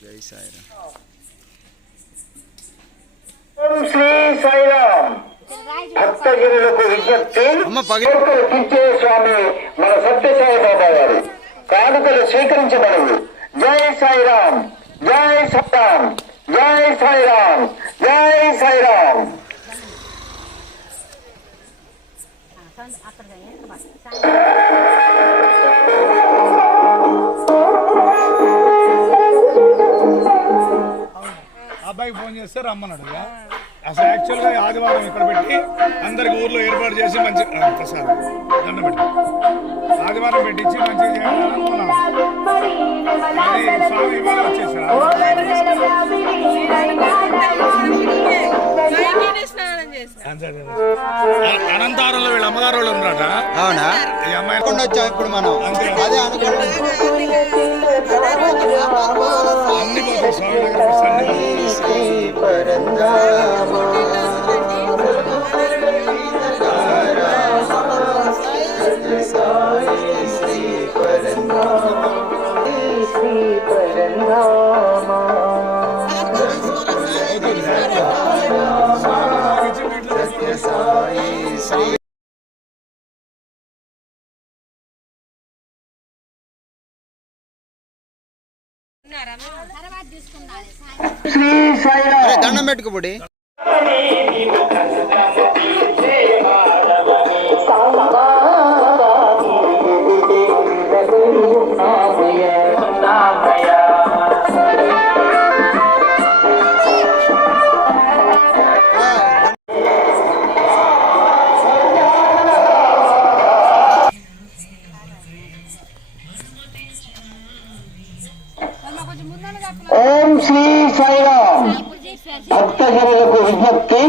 జై సాయిరామ్. ఓం శ్రీ సాయిరామ్. భక్తజనులకు విజ్ఞప్తి తీర్చే స్వామి మన సత్యసాయి బాబా వారు. కానుకలు స్వీకరించబడవు. జై సాయిరామ్ జై సాయిరామ్ జై సాయిరామ్ జై సాయిరామ్. అబ్బాయికి ఫోన్ చేస్తే రమ్మన్నాడు. అసలు యాక్చువల్గా ఆదివారం ఇక్కడ పెట్టి అందరికి ఊర్లో ఏర్పాటు చేసి మంచి ప్రసాదం దండం పెట్టి. ఆదివారం పెట్టించి స్వామి ఇవాళ అదే. ఆ- అనంతారంలో వీళ్ళ అమ్మగారు వాళ్ళు ఉన్నారట. అవునా? ఈ అమ్మాయి వచ్చాం ఇప్పుడు మనం? అదే అనుకున్నాం అన్ని పోతాయి దండం పెట్టుకోబడి ఓం శ్రీ సాయిరామ్ భక్తజనులకు విజ్ఞప్తి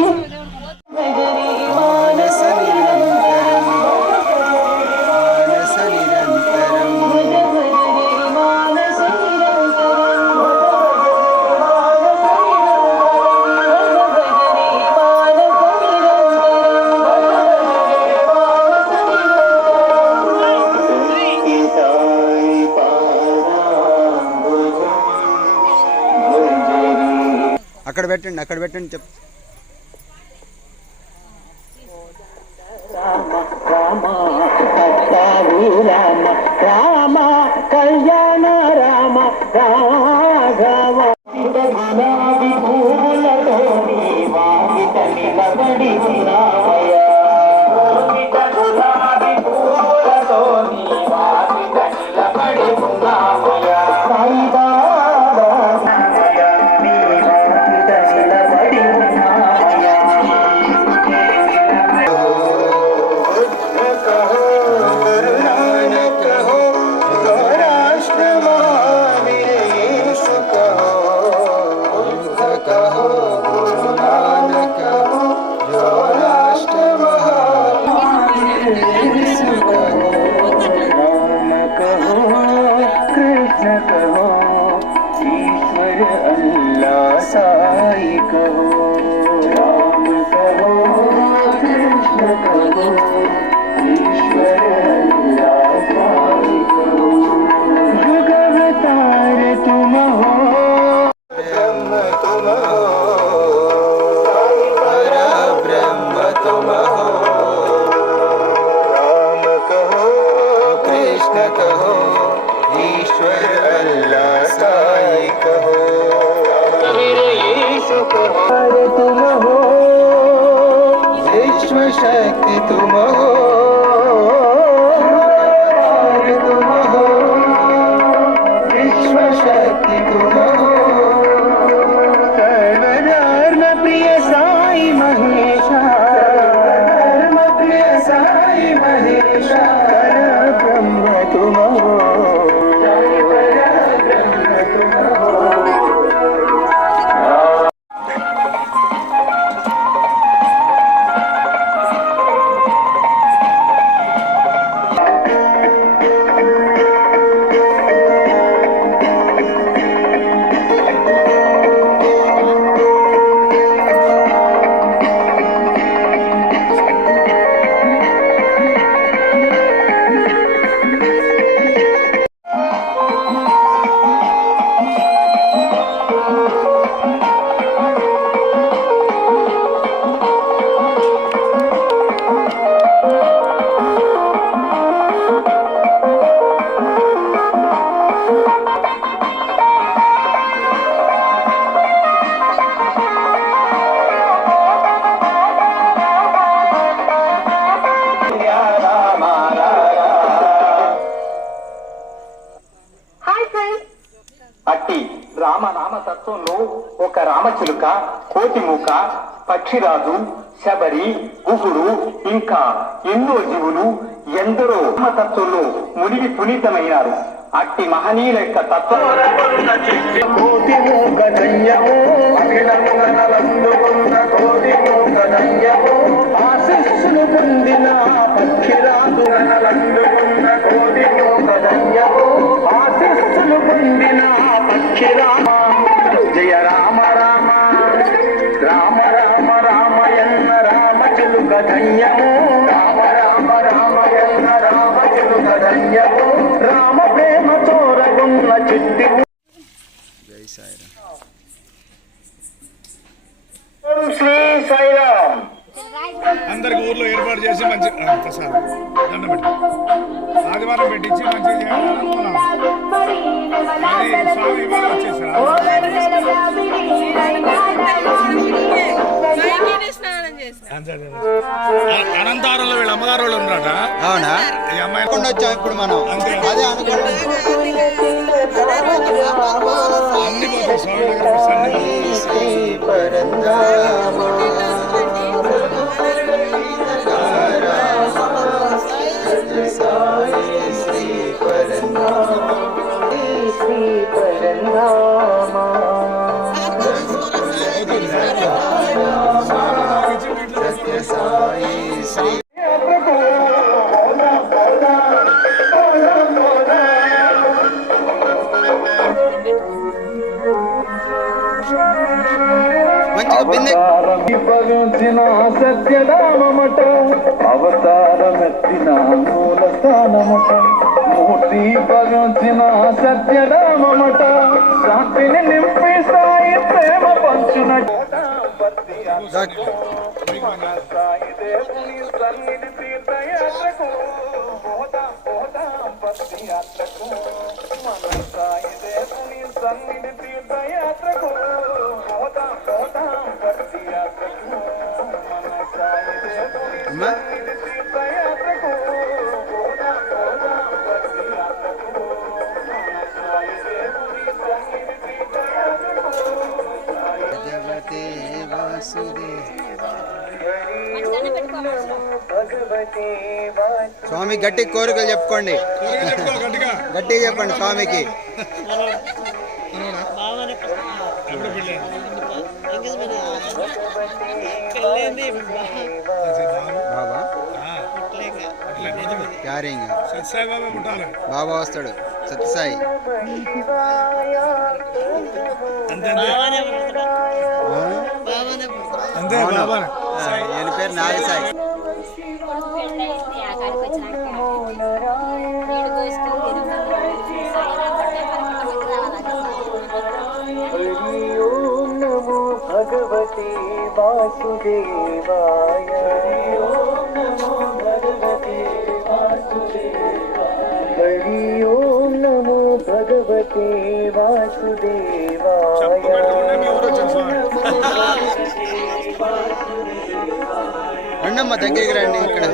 పెట్టండి అక్కడ పెట్టండి చెప్. రామ రామ కళ్యాణ రామ రాఘవ. పూలతో నిలబడి शक्ति तुम हो। तुम हो। विश्व शक्ति प्रिय साई महेशा। धर्म प्रिय साई महेशा। ब्रह्म तुम हो। రామచిలుక కోతిమూక పక్షిరాజు శబరి గుహుడు ఇంకా ఎన్నో జీవులు ఎందరో తత్వంలో మునిగి పునీతమైనారు. అట్టి మహనీయుల యొక్క తత్వం. కోటి పొందిన పక్షిరాజు పొందిన దండం పెట్టి ఆదివారం పెట్టించి మంచిగా అది స్వామి ఇవాళ వచ్చేసారు? అనంతారంలో వీళ్ళ అమ్మగారు వాళ్ళు ఉన్నారట. అవునా? ఈ అమ్మాయి వచ్చాం ఇప్పుడు మనం. అంతే. అదే అనుకుంటున్నాం అన్ని పోతాయి స్వామి దగ్గర భవించిన సత్యధామమట అవతారమెత్తిన మూల స్థానమట. మూర్తి భవించిన సత్యధామమట శాంతిని నింపి సాయి ప్రేమ పంచునట. డాక్టర్ సాయి దేవుని సన్నిధి తీర్థయాత్రకు పోదాం పోదాం పత్తి యాత్రకు. మన సాయి దేవుని సన్నిధి భగవతే వాసు స్వామి గట్టి కోరికలు చెప్పుకోండి. గట్టిగా. గట్టిగా చెప్పండి స్వామికి. క్యారింగ్ సత్యసాయి బాబా పుట్టాలి బాబా వస్తాడు సత్యసాయి అంతే అంతే ఆ? అంతే అవును. బాబా ఆ, ఈయన పేరు నాగసాయి పెళ్ళైంది ఆ రండమ్మా దగ్గరికి రండి ఇక్కడ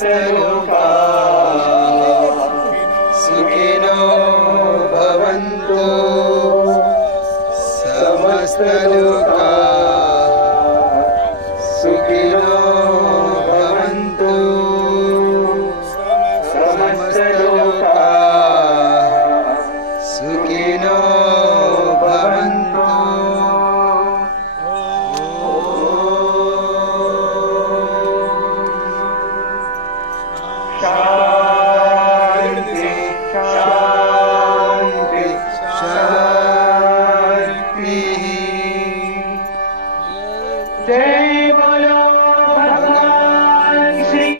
समस्तलोका सुखिनो भवन्तु समस्तलोका सुखिनो भवन्तु समस्तलोका सुखिनो